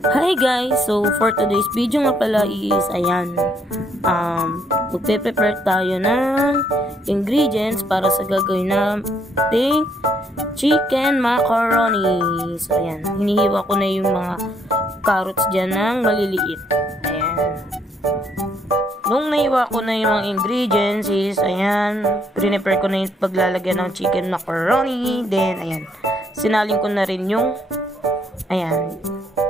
Hi guys! So for today's video nga pala is ayan, magpe-prepare tayo ng ingredients para sa gagawin nating chicken macaroni. So ayan, hinihiwa ko na yung mga carrots dyan ng maliliit. Ayan. Nung naiwa ko na yung mga ingredients is ayan, prepare ko na yung paglalagyan ng chicken macaroni. Then ayan, sinalin ko na rin yung ayan,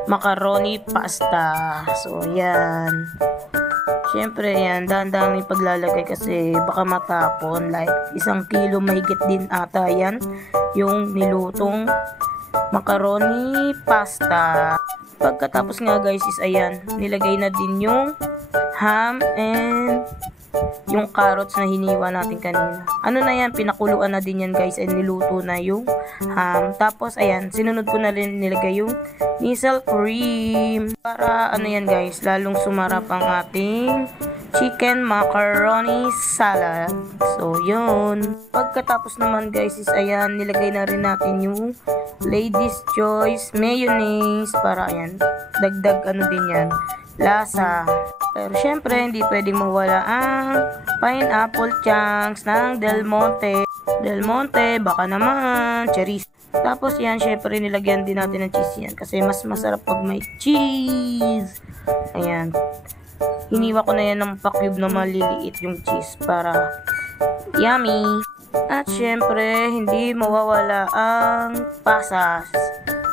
macaroni pasta. So, yan. Siyempre, yan. Dahan-dahan yung paglalagay kasi baka matapon. Like, 1 kilo mahigit din ata yan. Yung nilutong macaroni pasta. Pagkatapos nga guys is ayan. Nilagay na din yung ham and yung carrots na hiniwa natin kanina. Ano na yan, pinakuluan na din yan guys and niluto na yung ham. Tapos ayan, sinunod ko na rin nilagay yung Nisal cream. Para ano yan guys, lalong sumarap ang ating chicken macaroni salad. So yun. Pagkatapos naman guys is ayan, nilagay na rin natin yung Lady's Choice mayonnaise. Para ayan, dagdag ano din yan, lasa. Pero syempre, hindi pwedeng mawala ang pineapple chunks ng Del Monte. Del Monte, baka naman, cherries. Tapos yan, syempre, nilagyan din natin ng cheese yan. Kasi mas masarap pag may cheese. Ayan. Hiniwa ko na yan ng pa-cube na maliliit yung cheese para yummy. At syempre, hindi mawawala ang pasas.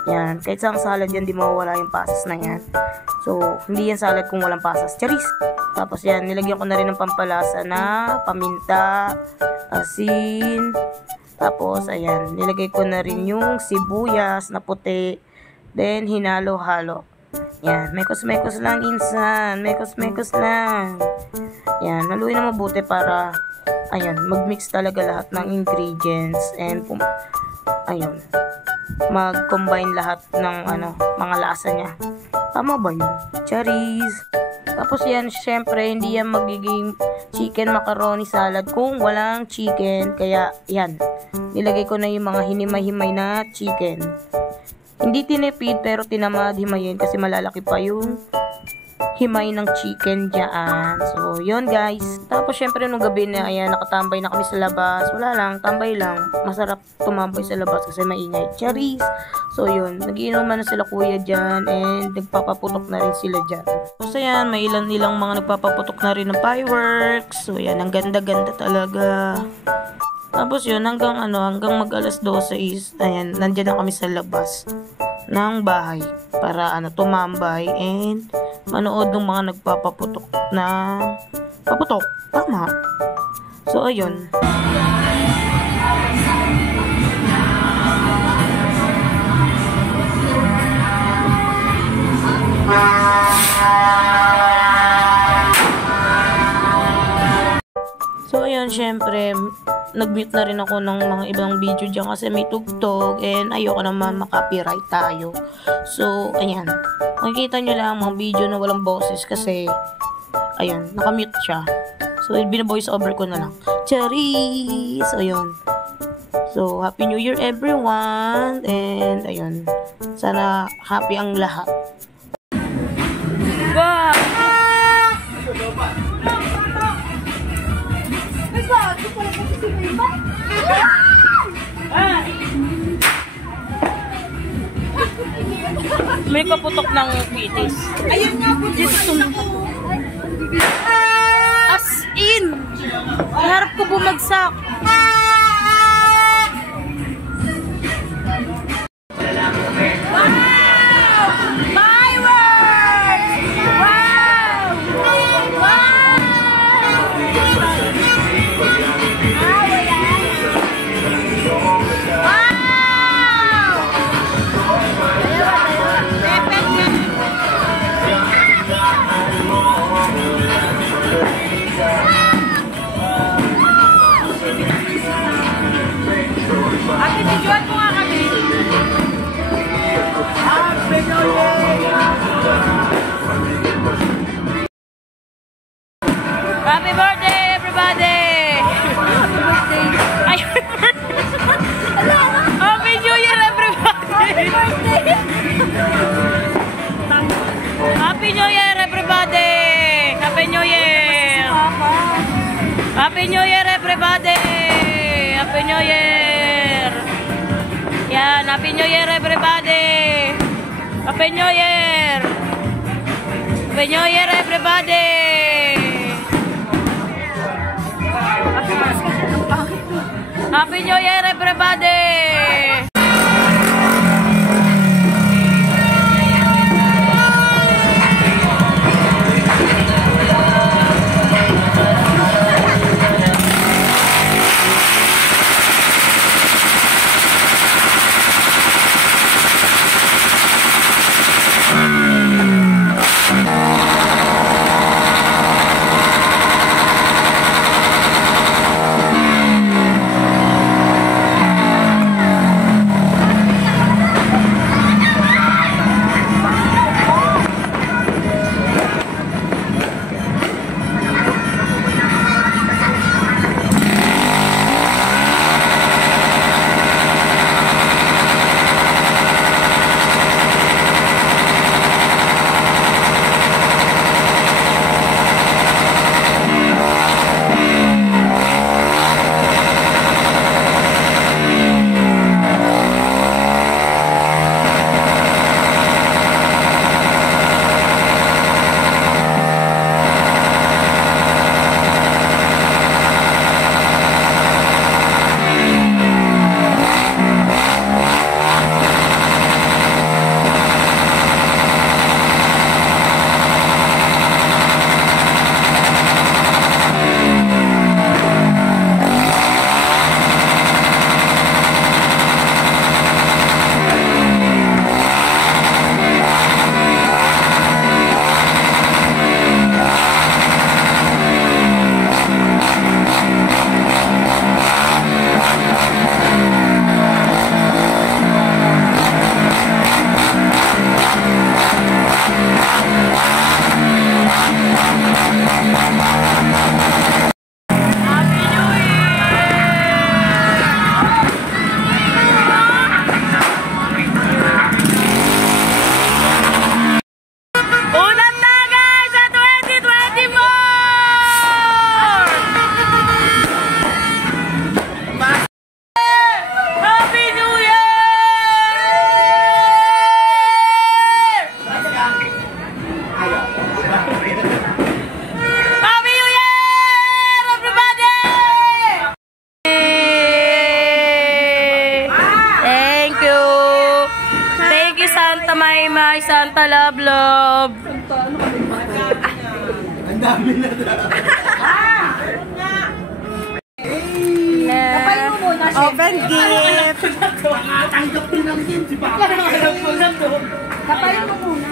Yan, kahit sa salad yan, di mawawala yung pasas na yan. So, hindi yan salad kung walang pasas. Charis! Tapos yan, nilagyan ko na rin ng pampalasa na paminta, asin. Tapos, ayan, nilagay ko na rin yung sibuyas na puti. Then, hinalo-halo. Yan, mekos-mekos lang insan. Mekos-mekos lang. Yan, haluin na mabuti para, ayan, mag-mix talaga lahat ng ingredients. And, ayun, mag-combine lahat ng mga lasa niya. Tama ba yun? Charis! Tapos yan, syempre, hindi yan magiging chicken macaroni salad kung walang chicken. Kaya, yan, nilagay ko na yung mga hinimay-himay na chicken. Hindi tinipid, pero tinamad himayin kasi malalaki pa yung himay ng chicken dyan. So, yun guys. Tapos, syempre, nung gabi na, ayan, nakatambay na kami sa labas. Wala lang, tambay lang. Masarap tumambay sa labas kasi maingay. Charis! So, yun. Nagiinuman na sila kuya dyan and nagpapaputok na rin sila dyan. So, ayan, may ilang mga nagpapaputok na rin ng fireworks. So, ayan, ang ganda-ganda talaga. Tapos, yun, hanggang mag alas 12 is, ayan, nandyan na kami sa labas ng bahay para, tumambay and manood ng mga nagpapaputok na paputok. Tama. So, ayun. So, ayun, syempre, nag-mute na rin ako ng mga ibang video dyan kasi may tugtog and ayoko naman makapiright tayo. So, ayan. Makikita nyo lang mga video na walang boses kasi, ayun, nakamute siya. So, bina-voice over ko na lang. Charis! So, ayun. So, Happy New Year everyone! And, ayun. Sana happy ang lahat. Wow! May kaputok ng pitis. Ayun nga po. As in! Harap ko bumagsak. Happy New Year, everybody! Happy New Year! Yan, Happy New Year, everybody! Happy New Year! Happy New Year, everybody! Happy New Year, everybody! May Santa Love Love. Ang dami na Open gift. Tanggap din ang gift, di ba? Kapain mo muna.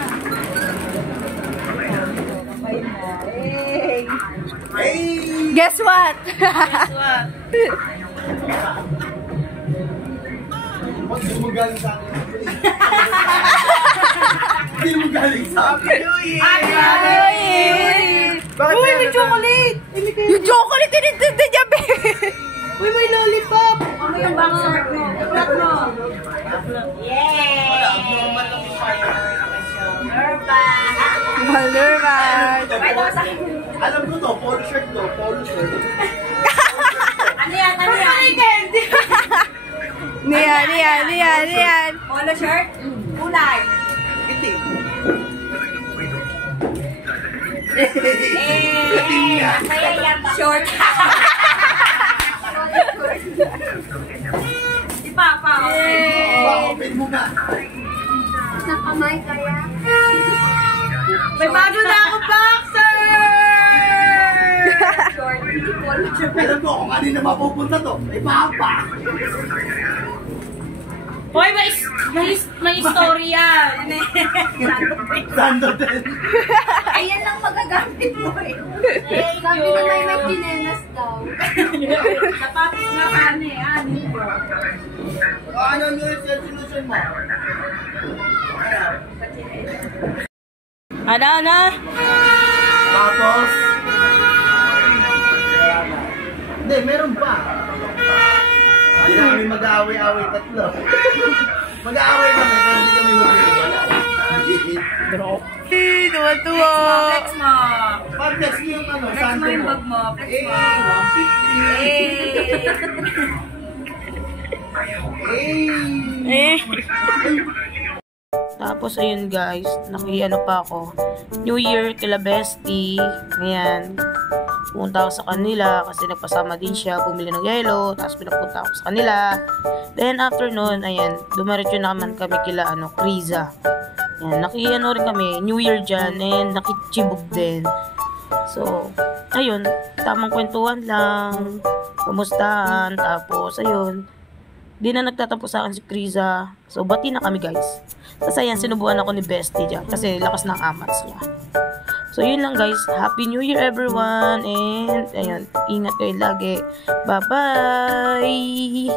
Guess what? Guess what? Hindi mo galing sa akin. Hindi mo galing sa akin. Uy, may chocolate! Yung chocolate, tinitindi niya, babe! Uy, may lollipop! Ano yung boxer mo? Ikat mo! Yay! Malurban! Alam ko to, polo shirt to, polo shirt. Ano yan? Ano yan? Niyan. Polo shirt? Kulay. Itim. Itim niya. Short. Ipapa. Open mo na. Sa kamay kaya? May bago na ako boxer! Short. Alam ko kung kanina mapupunta to. May papa. Hoy, may story yan. Sando din. Ayan lang magagamit mo eh. Sabi na may chinelas daw. Sapatos nga kani, ani ko. Ano yung solution mo? Ano? Tapos? Hindi, meron pa. Hindi na kami mag-aaway-aaway tatlo. Mag-aaway kami, pero hindi kami mag-aaway. Drop. tuwa-tuwa. Flex mo. Pag-flex niyo yung ano, Flex mo yung bag mo. Flex mo. 150. Eh. Tapos, ayun guys, nakiano pa ako. New Year kila Bestie. Ayan. Pumunta ako sa kanila kasi nagpasama din siya. Bumili ng yelo. Tapos pinapunta ako sa kanila. Then, after nun, ayan, dumaretso naman kami kila, Kriza. Ayan, nakiano rin kami. New Year dyan. And nakichibog din. So, ayun, tamang kwentuhan lang. Kamustahan. Tapos, ayun. Di na nagtatapos sa akin si Kriza. So, bati na kami guys. Kasi ayan, sinubuan ako ni Bestie dyan. Kasi lakas ng amats niya. So, yun lang guys. Happy New Year everyone. And, ayun, ingat kayo lagi. Bye-bye!